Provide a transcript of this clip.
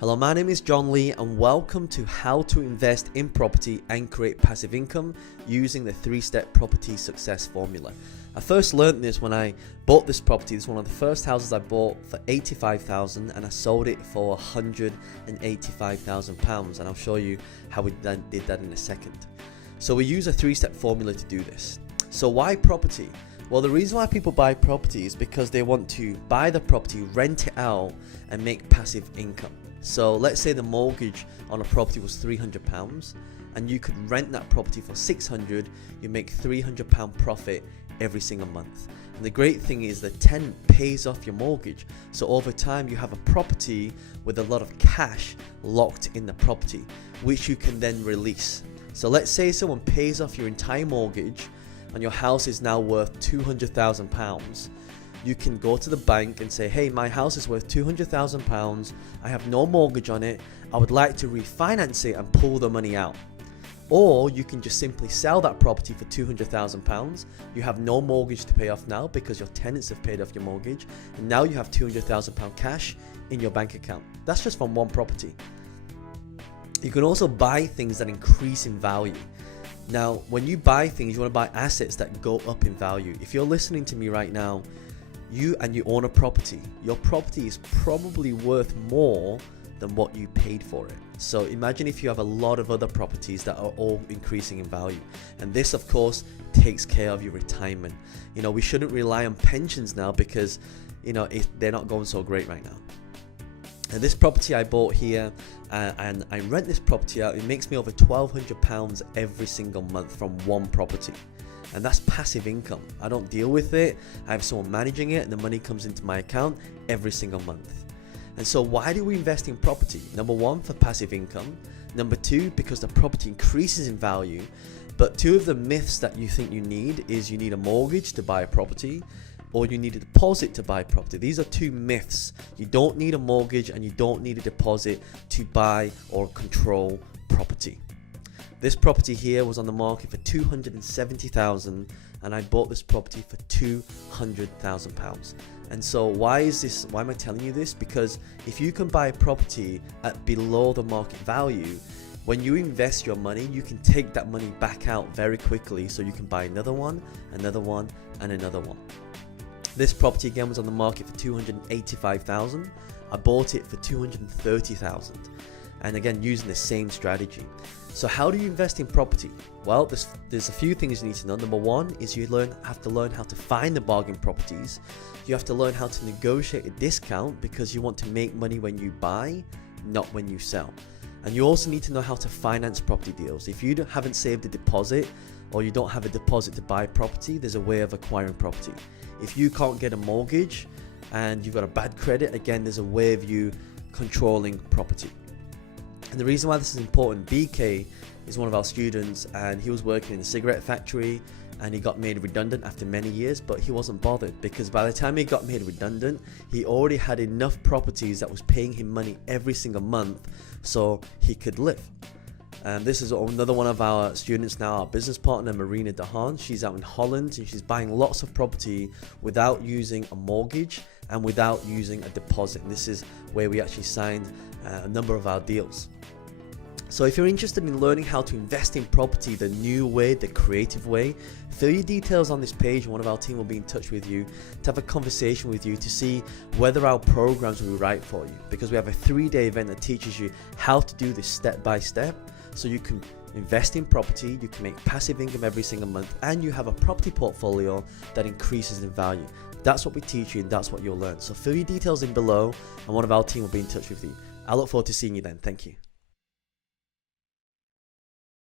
Hello, my name is John Lee and welcome to how to invest in property and create passive income using the 3-step property success formula. I first learned this when I bought this property. This is one of the first houses I bought for $85,000 and I sold it for £185,000, and I'll show you how we did that in a second. So we use a 3-step formula to do this. So why property? Well, the reason why people buy property is because they want to buy the property, rent it out and make passive income. So let's say the mortgage on a property was £300 and you could rent that property for £600, you make £300 profit every single month. And the great thing is the tenant pays off your mortgage. So over time you have a property with a lot of cash locked in the property, which you can then release. So let's say someone pays off your entire mortgage and your house is now worth £200,000. You can go to the bank and say, hey, my house is worth £200,000. I have no mortgage on it. I would like to refinance it and pull the money out. Or you can just simply sell that property for £200,000. You have no mortgage to pay off now because your tenants have paid off your mortgage. And now you have £200,000 cash in your bank account. That's just from one property. You can also buy things that increase in value. Now, when you buy things, you want to buy assets that go up in value. If you're listening to me right now, you own a property. Your property is probably worth more than what you paid for it. So imagine if you have a lot of other properties that are all increasing in value. And this, of course, takes care of your retirement. We shouldn't rely on pensions now because, they're not going so great right now. And this property I bought here, and I rent this property out, it makes me over £1,200 every single month from one property. And that's passive income. I don't deal with it. I have someone managing it and the money comes into my account every single month. And so why do we invest in property? Number one, for passive income. Number two, because the property increases in value. But two of the myths that you think you need is you need a mortgage to buy a property or you need a deposit to buy property. These are two myths. You don't need a mortgage and you don't need a deposit to buy or control property. This property here was on the market for $270,000 and I bought this property for £200,000. And so why am I telling you this? Because if you can buy a property at below the market value, when you invest your money, you can take that money back out very quickly so you can buy another one, and another one. This property again was on the market for $285,000. I bought it for $230,000. And again, using the same strategy. So how do you invest in property? Well, there's a few things you need to know. Number one is you have to learn how to find the bargain properties. You have to learn how to negotiate a discount because you want to make money when you buy, not when you sell. And you also need to know how to finance property deals. If you haven't saved a deposit or you don't have a deposit to buy property, there's a way of acquiring property. If you can't get a mortgage and you've got a bad credit, again, there's a way of you controlling property. And the reason why this is important, BK is one of our students and he was working in a cigarette factory and he got made redundant after many years, but he wasn't bothered because by the time he got made redundant, he already had enough properties that was paying him money every single month so he could live. And this is another one of our students now, our business partner, Marina Dahan. She's out in Holland and she's buying lots of property without using a mortgage and without using a deposit. And this is where we actually signed a number of our deals. So if you're interested in learning how to invest in property the new way, the creative way, fill your details on this page and one of our team will be in touch with you to have a conversation with you to see whether our programs will be right for you. Because we have a 3-day event that teaches you how to do this step by step so you can invest in property, you can make passive income every single month, and you have a property portfolio that increases in value. That's what we teach you and that's what you'll learn. So fill your details in below and one of our team will be in touch with you. I look forward to seeing you then. Thank you.